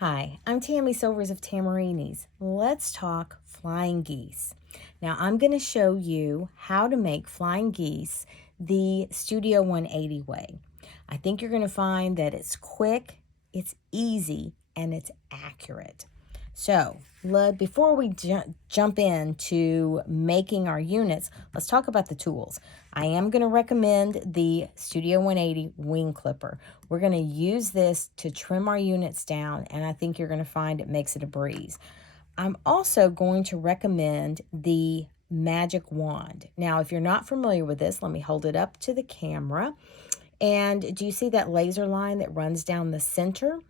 Hi, I'm Tammy Silvers of Tamarini's. Let's talk flying geese. Now I'm going to show you how to make flying geese the Studio 180 way. I think you're going to find that it's quick, it's easy, and it's accurate. So, before we jump into making our units, let's talk about the tools. I am going to recommend the Studio 180 wing clipper. We're going to use this to trim our units down, and I think you're going to find it makes it a breeze. I'm also going to recommend the magic wand. Now, if you're not familiar with this, let me hold it up to the camera. And do you see that laser line that runs down the center?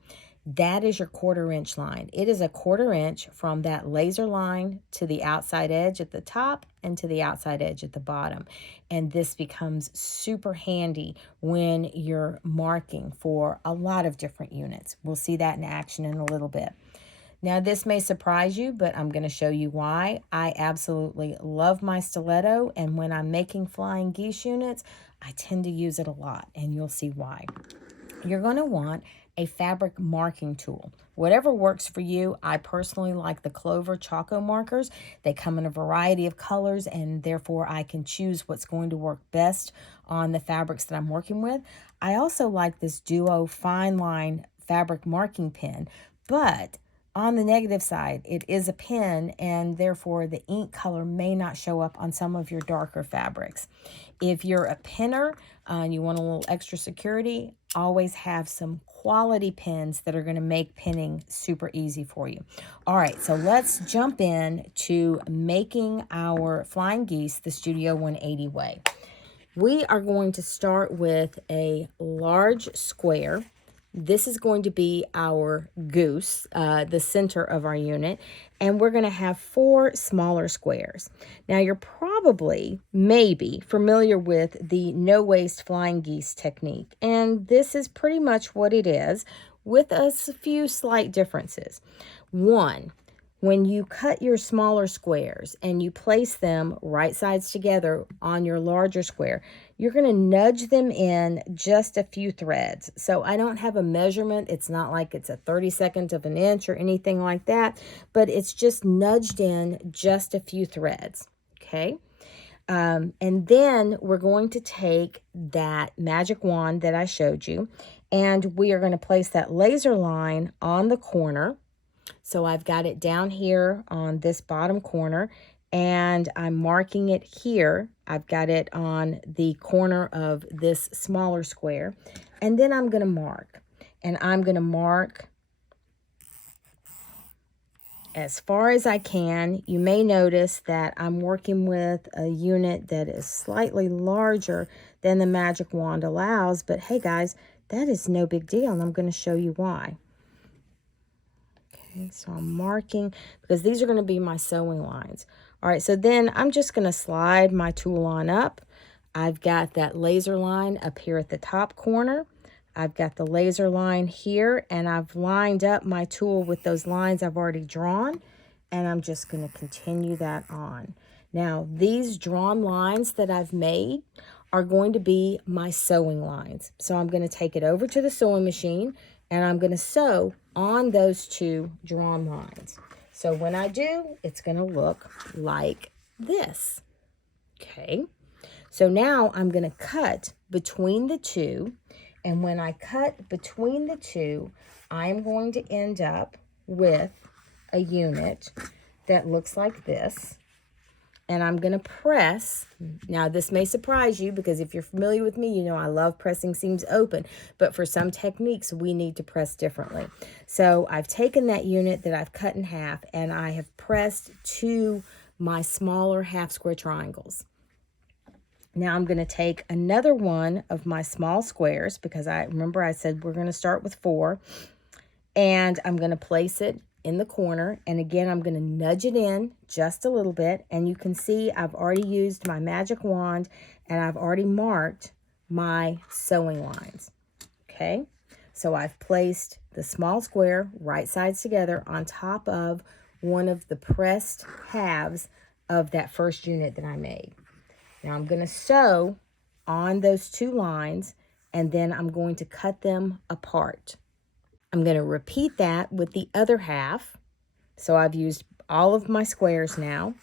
That is your 1/4 inch line. It is a 1/4 inch from that laser line to the outside edge at the top and to the outside edge at the bottom. And this becomes super handy when you're marking for a lot of different units. We'll see that in action in a little bit. Now, this may surprise you, but I'm going to show you why. I absolutely love my stiletto, and when I'm making flying geese units, I tend to use it a lot, and you'll see why. You're going to want a fabric marking tool. Whatever works for you. I personally like the Clover Choco markers. They come in a variety of colors, and therefore I can choose what's going to work best on the fabrics that I'm working with. I also like this Duo Fine Line fabric marking pen, but on the negative side, it is a pen, and therefore the ink color may not show up on some of your darker fabrics. If you're a pinner and you want a little extra security, always have some quality pens that are going to make pinning super easy for you. All right, so let's jump in to making our flying geese the Studio 180 way. We are going to start with a large square. This is going to be our goose, the center of our unit, and we're going to have 4 smaller squares. Now, you're probably, maybe, familiar with the no-waste flying geese technique, and this is pretty much what it is, with a few slight differences. One, when you cut your smaller squares and you place them right sides together on your larger square, you're going to nudge them in just a few threads. So I don't have a measurement. It's not like it's a 32nd of an inch or anything like that, but it's just nudged in just a few threads. Okay. And then we're going to take that magic wand that I showed you, and we are going to place that laser line on the corner. So I've got it down here on this bottom corner, and I'm marking it here. I've got it on the corner of this smaller square, and then I'm going to mark. And I'm going to mark as far as I can. You may notice that I'm working with a unit that is slightly larger than the magic wand allows, but hey guys, that is no big deal, and I'm going to show you why. Okay, so I'm marking because these are going to be my sewing lines. All right, so then I'm just going to slide my tool on up. I've got that laser line up here at the top corner. I've got the laser line here, and I've lined up my tool with those lines I've already drawn, and I'm just going to continue that on. Now, these drawn lines that I've made are going to be my sewing lines. So I'm going to take it over to the sewing machine, and I'm going to sew on those 2 drawn lines. So when I do, it's going to look like this. Okay. So now I'm going to cut between the 2. And when I cut between the 2, I'm going to end up with a unit that looks like this. And I'm going to press. Now, this may surprise you because if you're familiar with me, you know I love pressing seams open. But for some techniques, we need to press differently. So I've taken that unit that I've cut in half, and I have pressed to my smaller half square triangles. Now I'm going to take another one of my small squares, because I remember I said we're going to start with 4. And I'm going to place it in the corner, and again I'm going to nudge it in just a little bit, and you can see I've already used my magic wand and I've already marked my sewing lines. Okay, so I've placed the small square right sides together on top of one of the pressed halves of that first unit that I made. Now I'm going to sew on those 2 lines, and then I'm going to cut them apart. I'm going to repeat that with the other half. So I've used all of my squares now.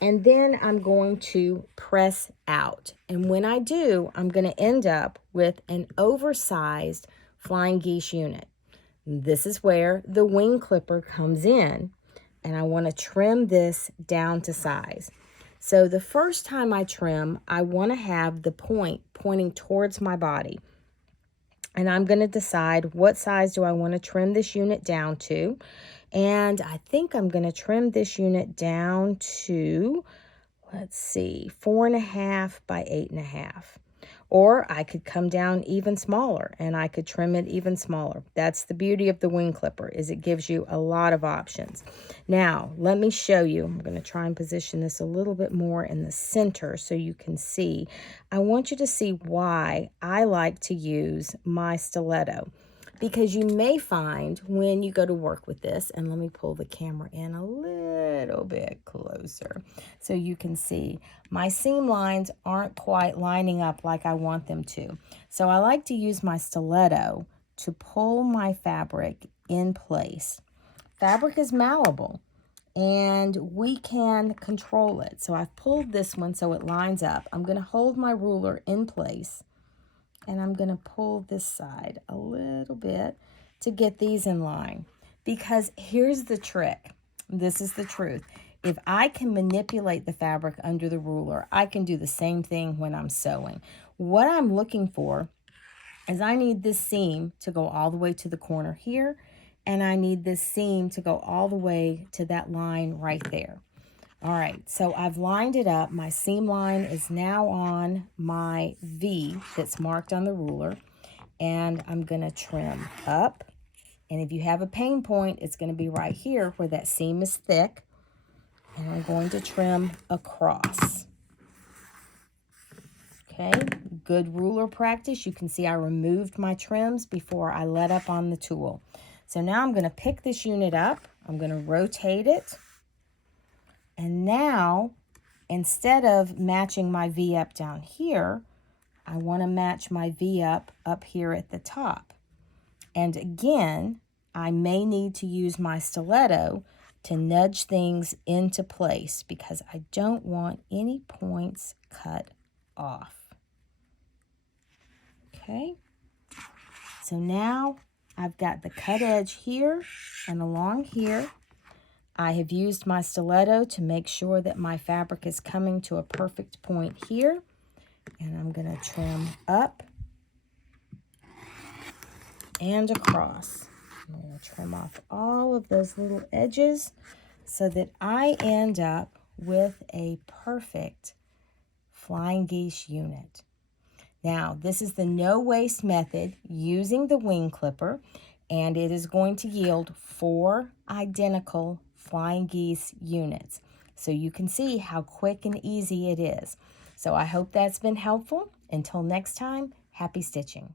And then I'm going to press out. And when I do, I'm going to end up with an oversized flying geese unit. This is where the wing clipper comes in. And I want to trim this down to size. So the first time I trim, I want to have the point pointing towards my body. And I'm going to decide what size do I want to trim this unit down to. And I think I'm going to trim this unit down to, let's see, 4.5 by 8.5. Or I could come down even smaller and I could trim it even smaller. That's the beauty of the wing clipper, is it gives you a lot of options. Now, let me show you. I'm going to try and position this a little bit more in the center so you can see. I want you to see why I like to use my stiletto. Because you may find when you go to work with this, and let me pull the camera in a little bit closer so you can see, my seam lines aren't quite lining up like I want them to. So I like to use my stiletto to pull my fabric in place. Fabric is malleable and we can control it. So I've pulled this one so it lines up. I'm going to hold my ruler in place. And I'm going to pull this side a little bit to get these in line. Because here's the trick. This is the truth. If I can manipulate the fabric under the ruler, I can do the same thing when I'm sewing. What I'm looking for is I need this seam to go all the way to the corner here. And I need this seam to go all the way to that line right there. All right, so I've lined it up. My seam line is now on my V that's marked on the ruler, and I'm going to trim up. And if you have a pain point, it's going to be right here where that seam is thick, and I'm going to trim across. Okay, good ruler practice. You can see I removed my trims before I let up on the tool. So now I'm going to pick this unit up. I'm going to rotate it. And now, instead of matching my V up down here, I want to match my V up here at the top. And again, I may need to use my stiletto to nudge things into place because I don't want any points cut off. Okay, so now I've got the cut edge here and along here. I have used my stiletto to make sure that my fabric is coming to a perfect point here. And I'm going to trim up and across. I'm going to trim off all of those little edges so that I end up with a perfect flying geese unit. Now, this is the no waste method using the wing clipper, and it is going to yield 4 identical flying geese units. So you can see how quick and easy it is. So I hope that's been helpful. Until next time, happy stitching.